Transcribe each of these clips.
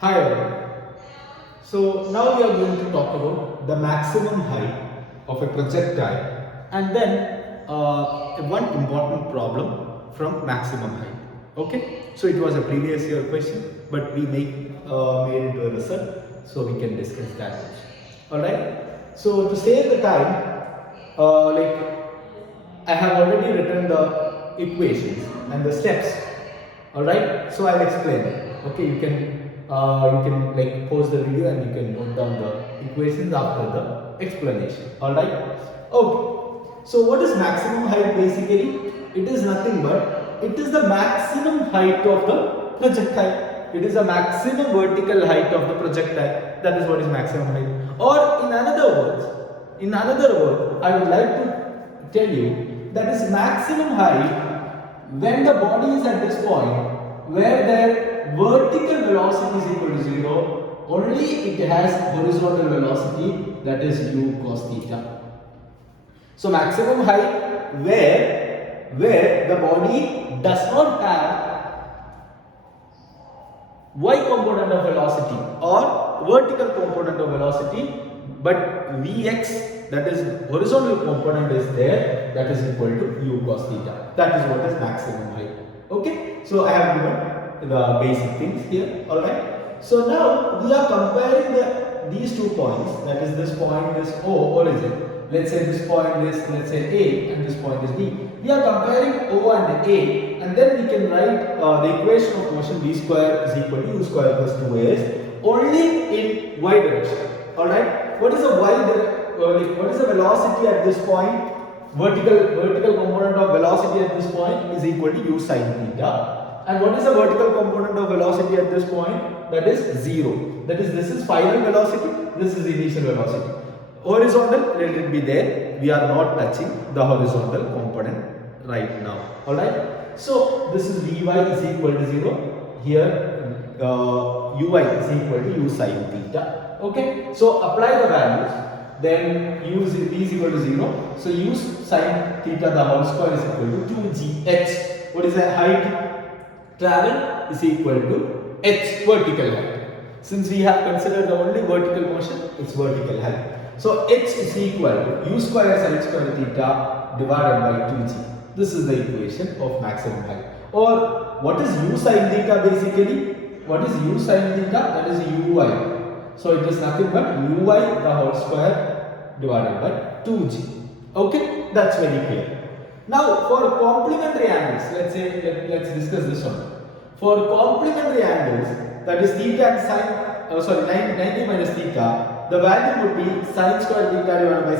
Hi everyone. So now we are going to talk about the maximum height of a projectile and then one important problem from maximum height. Okay. So it was a previous year question, but we made into a result, so we can discuss that. All right. So to save the time, like I have already written the equations and the steps. All right. So I'll explain. Okay. You can like pause the video and you can note down the equations after the explanation. All right. Okay. So what is maximum height basically? It is nothing but it is the maximum height of the projectile. It is the maximum vertical height of the projectile. That is what is maximum height. Or in another word, I would like to tell you that is maximum height when the body is at this point where their vertical velocity is equal to 0, only it has horizontal velocity, that is u cos theta. So maximum height where the body does not have y component of velocity or vertical component of velocity, but vx, that is horizontal component, is there, that is equal to u cos theta. That is what is maximum height. Okay. So I have given the basic things here. All right. So now we are comparing these 2 points, that is this point, this O origin. Let's say this point is, let's say A, and this point is B. We are comparing O and A, and then we can write the equation of motion v square is equal to u square plus 2as only in y direction. All right. What is the what is the velocity at this point? Vertical component of velocity at this point is equal to u sin theta. And what is the vertical component of velocity at this point? That is 0. That is, this is final velocity, this is initial velocity. Horizontal, let it be there. We are not touching the horizontal component right now. Alright. So this is Vy is equal to 0. Here Uy is equal to u sin theta. Okay. So apply the values. Then u is equal to 0. So u sin theta the whole square is equal to 2gh. What is the height travel is equal to h, vertical height. Since we have considered the only vertical motion, it's vertical height. So h is equal to u square sin square theta divided by 2g. This is the equation of maximum height. Or what is u sin theta basically? What is u sin theta? That is uy. So it is nothing but uy the whole square divided by 2g. Okay, that's very clear. Now for complementary angles, let's discuss this one. For complementary angles, that is theta and sine, 90 minus theta, the value would be sine square theta divided by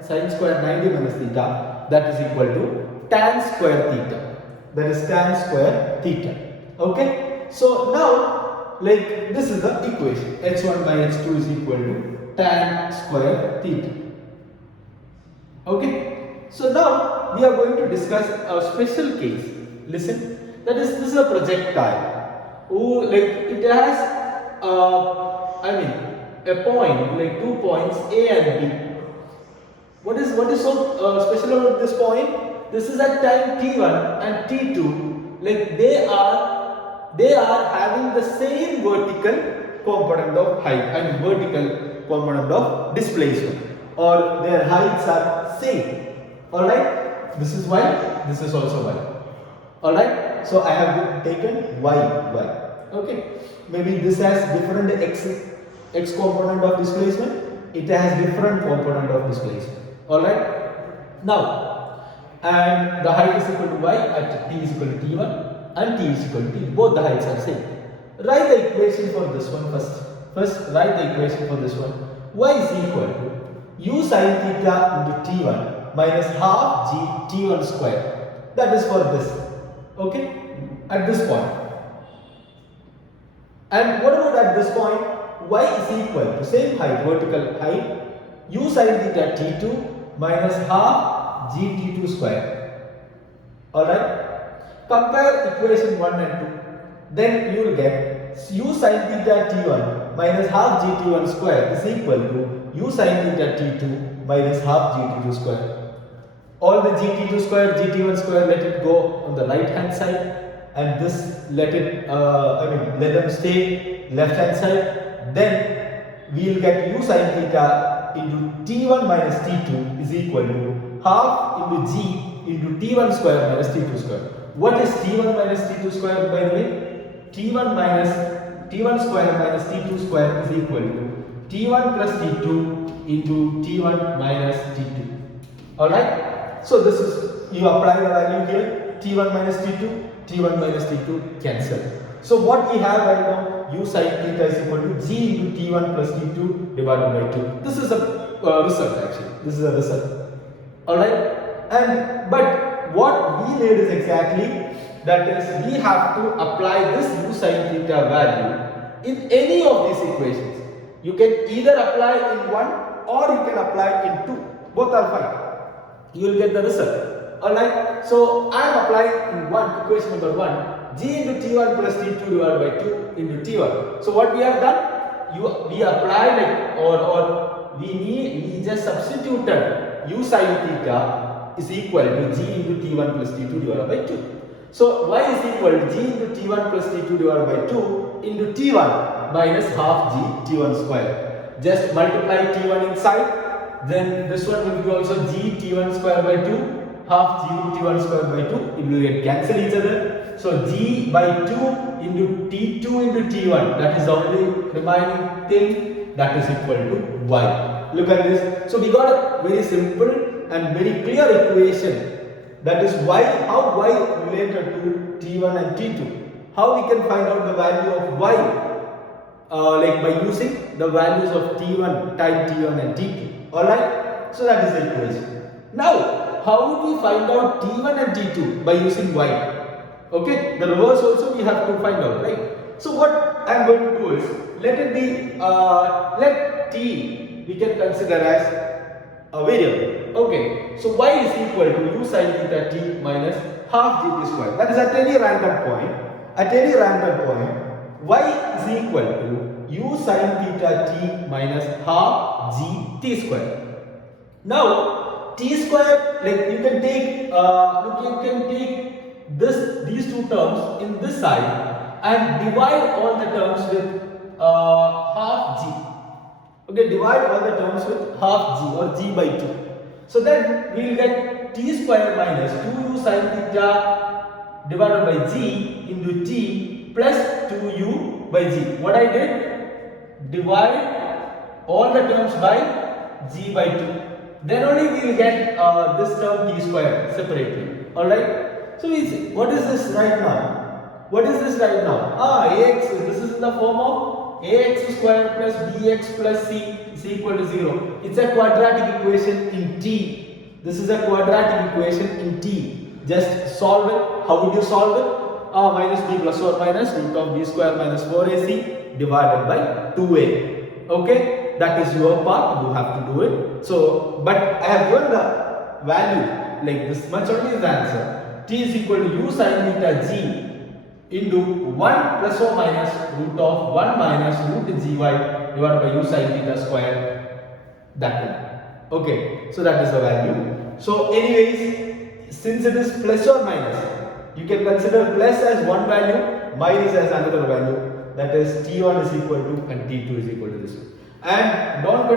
sine square 90 minus theta, that is equal to tan square theta. That is tan square theta. Okay. So now, like, this is the equation. h1 by h2 is equal to tan square theta. Okay. So now we are going to discuss a special case. Listen. That is, this is a projectile. Oh, like it has, a point, like 2 points A and B. What is so special about this point? This is at time t1 and t2. Like they are having the same vertical component of height and vertical component of displacement, or their heights are same. All right. This is y. This is also y. All right. So I have taken y. Okay. Maybe this has different x component of displacement. It has different component of displacement. All right. Now, and the height is equal to y at t is equal to t1 and t is equal to t. Both the heights are same. Write the equation for this one first. First, write the equation for this one. Y is equal to u sin theta into t1 minus half g t1 square. That is for this. Okay, at this point. And what about at this point? Y is equal to same height, vertical height, u sin theta t2 minus half g t2 square. Alright? Compare equation 1 and 2. Then you will get u sin theta t1 minus half g t1 square is equal to u sin theta t2 minus half g t2 square. All the gt2 square, gt1 square, let it go on the right hand side, and this let them stay left hand side. Then we will get u sin theta into t1 minus t2 is equal to half into g into t1 square minus t2 square. What is t1 minus t2 square, by the way? t1 square minus t2 square is equal to t1 plus t2 into t1 minus t2. Alright? So this is, you apply the value here, t1 minus t2, t1 minus t2 cancel. So what we have right now, u sin theta is equal to g into t1 plus t2 divided by 2. This is a result actually. This is a result. Alright? And but what we need is exactly, that is, we have to apply this u sin theta value in any of these equations. You can either apply in one or you can apply in two. Both are fine. You will get the result. Alright? So I am applying in equation number 1, g into t1 plus t2 divided by 2 into t1. So what we have done? We applied it, or we just substituted u sin theta is equal to g into t1 plus t2 divided by 2. So y is equal to g into t1 plus t2 divided by 2 into t1 minus half g t1 square. Just multiply t1 inside, then this one will be also g t1 square by 2, half g t1 square by 2, it will get cancel each other. So g by 2 into t2 into t1, that is the only remaining thing, that is equal to y. Look at this. So we got a very simple and very clear equation, that is y, how y related to t1 and t2. How we can find out the value of y, like by using the values of t1, time t1 and t2. Alright, so that is the equation. Now, how would we find out t1 and t2? By using y. Okay, the reverse also we have to find out, right? So what I am going to do is, let it be, let t we can consider as a variable. Okay, so y is equal to u sin theta t minus half gt square. That is at any random point. At any random point, y is equal to u sin theta t minus half gt square. Now t square, like you can take these two terms in this side and divide all the terms with half g. Okay, divide all the terms with half g or g by 2. So then we will get t square minus 2u sin theta divided by g into t plus 2u by g. What I did? Divide all the terms by g by 2. Then only we will get this term t square separately. Alright? So what is this right now? What is this right now? Ax, this is in the form of ax square plus bx plus c is equal to 0. It's a quadratic equation in t. This is a quadratic equation in t. Just solve it. How would you solve it? Minus b plus or minus root of b square minus 4ac divided by 2a. Okay, that is your part. You have to do it. So, but I have given the value like this much only is the answer. T is equal to u sin theta g into 1 plus or minus root of 1 minus root gy divided by u sin theta square. That one. Okay, so that is the value. So anyways, since it is plus or minus, you can consider plus as one value, minus as another value. That is t1 is equal to and t2 is equal to this one. And don't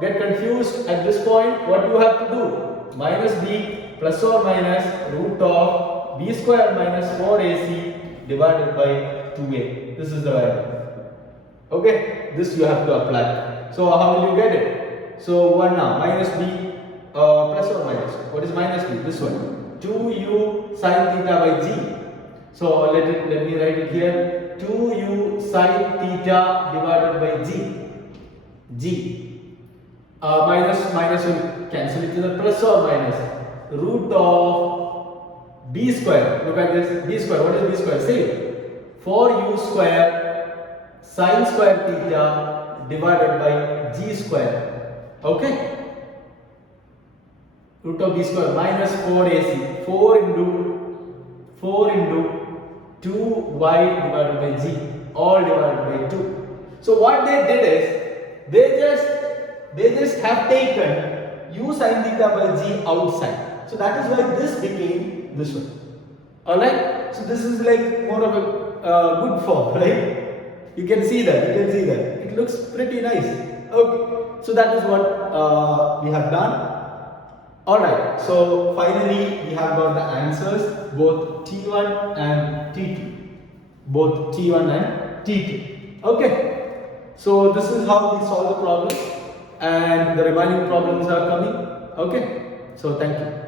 get confused at this point. What you have to do? Minus b plus or minus root of b square minus 4ac divided by 2a. This is the value. Okay, this you have to apply. So how will you get it? So one now, minus b plus or minus. What is minus b? This one. 2u sin theta by g. So let me write it here. 2u sin theta divided by g. Minus will cancel each other. Plus or minus root of b square. Look at this. B square. What is b square? Say 4u square sin square theta divided by g square. Okay. Root of b square minus 4ac. 4 into 2y divided by g, all divided by 2. So what they did is they just have taken u sin theta by g outside. So that is why this became this one. Alright. So this is like more of a good form, right? You can see that. You can see that. It looks pretty nice. Okay. So that is what we have done. Alright, so finally we have got the answers, both T1 and T2. Both T1 and T2. Okay, so this is how we solve the problem, and the remaining problems are coming. Okay, so thank you.